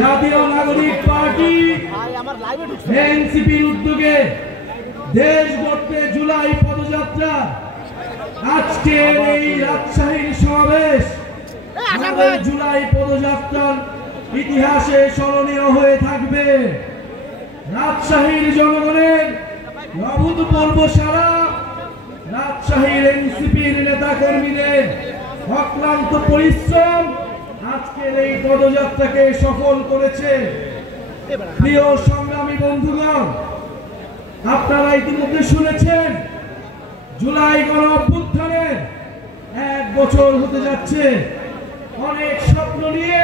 জাতীয় নাগরিক পার্টি এনসিপির উদ্যোগে দেশ গড়তে জুলাই পদযাত্রা আজকের এই রাজশাহীর সমাবেশ আমাদের জুলাই পদযাত্রার ইতিহাসে স্মরণীয় হয়ে থাকবে। রাজশাহীর জনগণের অভূতপূর্ব সারা, রাজশাহীর এনসিপির নেতা কর্মীদের অক্লান্ত পরিশ্রম আজকের এই পদযাত্রাকে সফল করেছে। প্রিয় সংগ্রামী বন্ধুগণ, আপনারা ইতিমধ্যে শুনেছেন জুলাই গণ অভ্যুত্থানের 1 বছর হতে যাচ্ছে। অনেক স্বপ্ন নিয়ে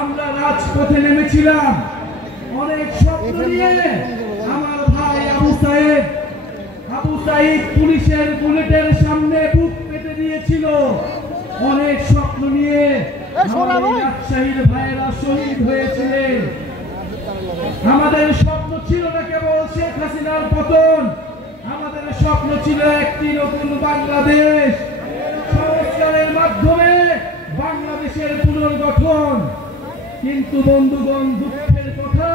আমরা রাজপথে নেমেছিলাম, অনেক স্বপ্ন নিয়ে আমার ভাই আবু সাইদ পুলিশের বুলেটের সামনে বুক পেতে দিয়েছিল। অনেক স্বপ্ন নিয়ে রাজশাহীর ভাইয়েরা শহীদ হয়েছিলেন। আমাদের স্বপ্ন ছিল না কেবল শেখ হাসিনার পতন, আমাদের স্বপ্ন ছিল একটি নতুন বাংলাদেশ, সংস্কারের মাধ্যমে বাংলাদেশের পুনর্গঠন। কিন্তু বন্ধুগণ, দুঃখের কথা,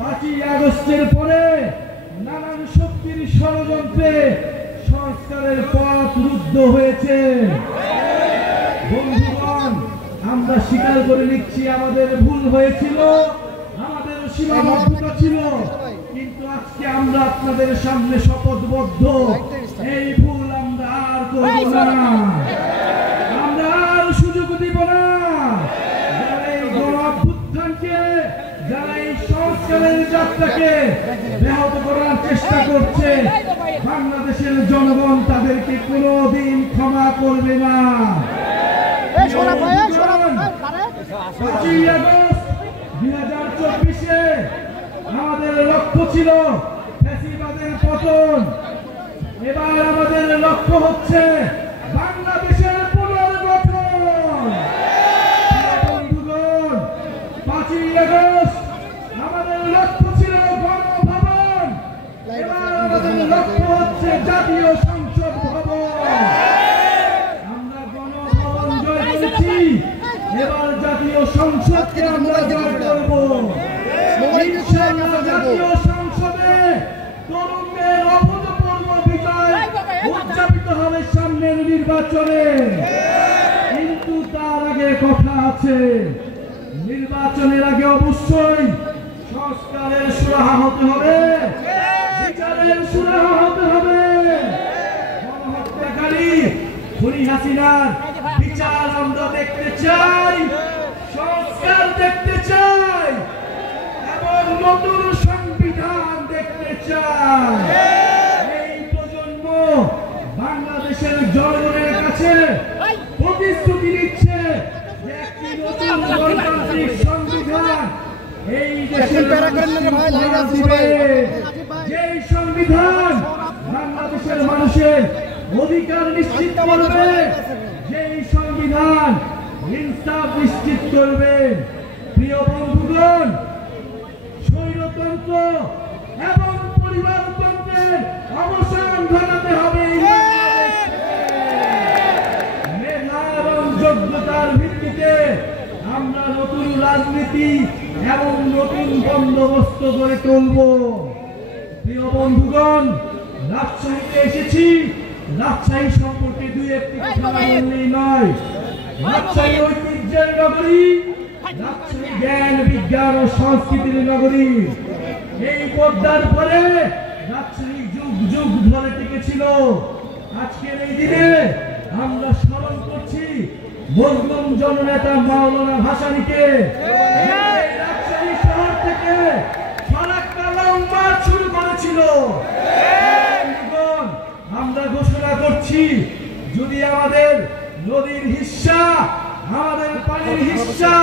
5ই আগস্টের পরে নানান শক্তির ষড়যন্ত্রে সংস্কারের পথ রুদ্ধ হয়েছে। বন্ধুগণ, আমরা স্বীকার করে নিচ্ছি আমাদের ভুল হয়েছিল, আমাদের সীমাবদ্ধতা ছিল, কিন্তু আজকে আমরা আপনাদের সামনে শপথবদ্ধ, এই ভুল আমরা আর করব না, আমরা আর সুযোগ দিব না। যারা এই গণ অভ্যুত্থানকে, যারা এই সংস্কারের যাত্রাকে ব্যাহত করার চেষ্টা করছে, বাংলাদেশের জনগণ তাদেরকে কোনোদিন ক্ষমা করবে না। 5ই আগস্ট 2024-এ আমাদের লক্ষ্য ছিল ফ্যাসিবাদের পতন, এবার আমাদের লক্ষ্য হচ্ছে বাংলাদেশের পুনর্গঠন। বন্ধুগণ, 5ই আগস্ট আমাদের লক্ষ্য ছিল গণভবন, এবার আমাদের লক্ষ্য হচ্ছে জাতীয় সংসদ ভবন। আমরা গণভবন জয় করেছি, এবার জাতীয় সংসদকে আমরা জয় করব। ইনশাআল্লাহ জাতীয় সংসদে তরুণদের অভূতপূর্ব বিজয় উদযাপিত হবে সামনের নির্বাচনে। কিন্তু তার আগে কথা আছে, নির্বাচনের আগে অবশ্যই সংস্কারের সুরাহা হতে হবে, বিচারের সুরাহা হতে হবে। গণহত্যাকারী খুনি হাসিনার বিচার আমরা দেখতে চাই, সংস্কার দেখতে চাই এবং নতুন সংবিধান দেখতে চাই। এই প্রজন্ম বাংলাদেশের জনগণের কাছে প্রতিশ্রুতি দিচ্ছে যে একটি নতুন গণতান্ত্রিক সংবিধান এই দেশের দিবে, যেই সংবিধান বাংলাদেশের মানুষের অধিকার নিশ্চিত করবে, যেই সংবিধান ইনসাফ নিশ্চিত করবে। প্রিয় বন্ধুগণ, স্বৈরতন্ত্র এবং পরিবারতন্ত্রের অবসান ঘটাতে হবে। মেধা এবং যোগ্যতার ভিত্তিতে আমরা নতুন রাজনীতি এবং নতুন বন্দোবস্ত গড়ে তুলব। প্রিয় বন্ধুগণ, রাজশাহীতে এসেছি, রাজশাহী সম্পর্কে 2-1টি কথা বললেই নয়। রাজশাহী ঐতিহ্যের নগরী, রাজশাহী জ্ঞান বিজ্ঞান ও সংস্কৃতির নগরী। এই পদ্মার পরে রাজশাহী যুগ যুগ ধরে টিকেছিল। আজকের এই দিনে আমরা স্মরণ করছি মজলুম জননেতা মাওলানা ভাসানীকে রাজশাহী শহর থেকে ফারাক্কা লং মার্চ শুরু করেছিল। আমরা ঘোষণা করছি, যদি আমাদের নদীর হিস্সা, আমাদের পানির হিস্সা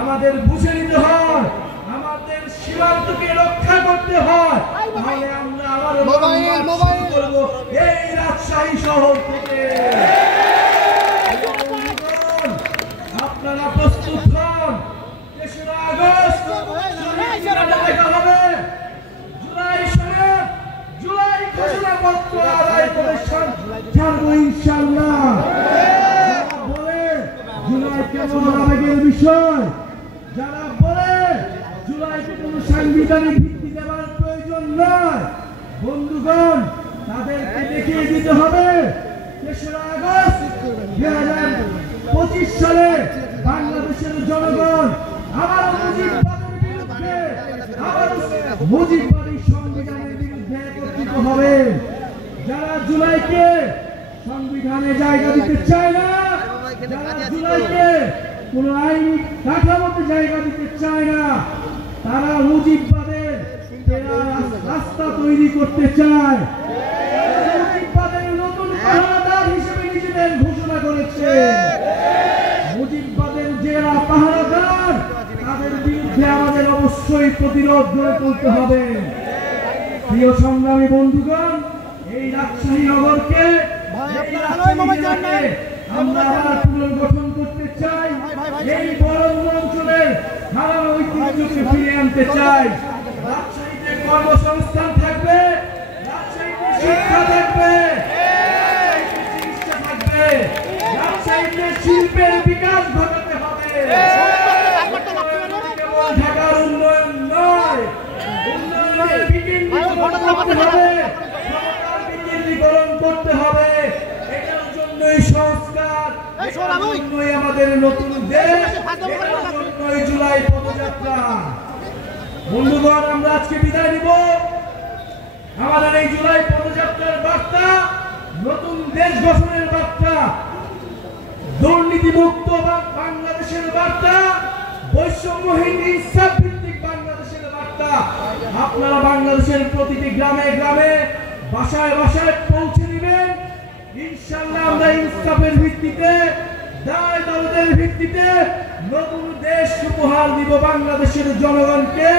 আমাদের বুঝে নিতে হয়, আমাদের সীমান্তকে রক্ষা করতে হয়, তাহলে আমরা আবার করব এই রাজশাহী শহর থেকে। আপনারা প্রস্তুত হন, 3রা আগস্ট দেখা হবে। জুলাই ঘোষণাপত্র আদায় করে ছাড়বো ইনশাআল্লাহ। বলে জুলাই কেবল আবেগের বিষয়, যারা বলে জুলাইকে কোনো সাংবিধানিক ভিত্তি দেওয়ার প্রয়োজন নয়, বন্ধুগণ তাদেরকে দেখিয়ে দিতে হবে 3রা আগস্ট 2025 সালে বাংলাদেশের জনগণ আবার মুজিববাদের বিরুদ্ধে, আবার মুজিববাদী সংবিধানের বিরুদ্ধে একত্রিত হবে। যারা জুলাইকে সংবিধানে জায়গা দিতে চায় না, যারা জুলাইকে কোন আইনি কাঠামোতে জায়গা দিতে চায় না, তারা মুজিববাদের রাস্তা তৈরি করতে চায়। মুজিববাদের নতুন পাহারাদার হিসেবে নিজেদের ঘোষণা করেছে। মুজিববাদের যারা পাহারাদার, তাদের বিরুদ্ধে আমাদের অবশ্যই প্রতিরোধ গড়ে তুলতে হবে। প্রিয় সংগ্রামী বন্ধুগণ, এই রাজশাহী নগরকে আমরা আবার পুনর্গঠন করতে চাই। এই বরেন্দ্র অঞ্চলের হারানো ঐতিহ্যকে ফিরিয়ে আনতে চাই। রাজশাহীতে কর্মসংস্থান থাকবে, রাজশাহীতে শিক্ষা থাকবে, চিকিৎসা থাকবে, রাজশাহীতে শিল্পের বিকাশ ঘটাতে হবে। কেবল ঢাকার উন্নয়ন নয়, উন্নয়নের বিকেন্দ্রীকরণ করতে হবে। এটার জন্যই সংস্কার, এটার জন্যই আমাদের নতুন দেশ, এটার জন্যই জুলাই পদযাত্রা। বন্ধুগণ, আমরা আজকে বিদায় নিব। আমাদের এই জুলাই পদযাত্রার বার্তা নতুন দেশ গঠনের বার্তা, দুর্নীতিমুক্ত বাংলাদেশের বার্তা, বৈষম্যহীন ইনসাফ ভিত্তিক বাংলাদেশের বার্তা। আপনারা বাংলাদেশের প্রতিটি গ্রামে গ্রামে, বাসায় বাসায় পৌঁছে দিবেন। ইনশাআল্লাহ আমরা ইনসাফের ভিত্তিতে, দায় দরদের ভিত্তিতে নতুন দেশ উপহার দিব বাংলাদেশের জনগণকে।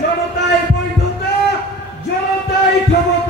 জনতাই বৈধতা, জনতাই ক্ষমতা।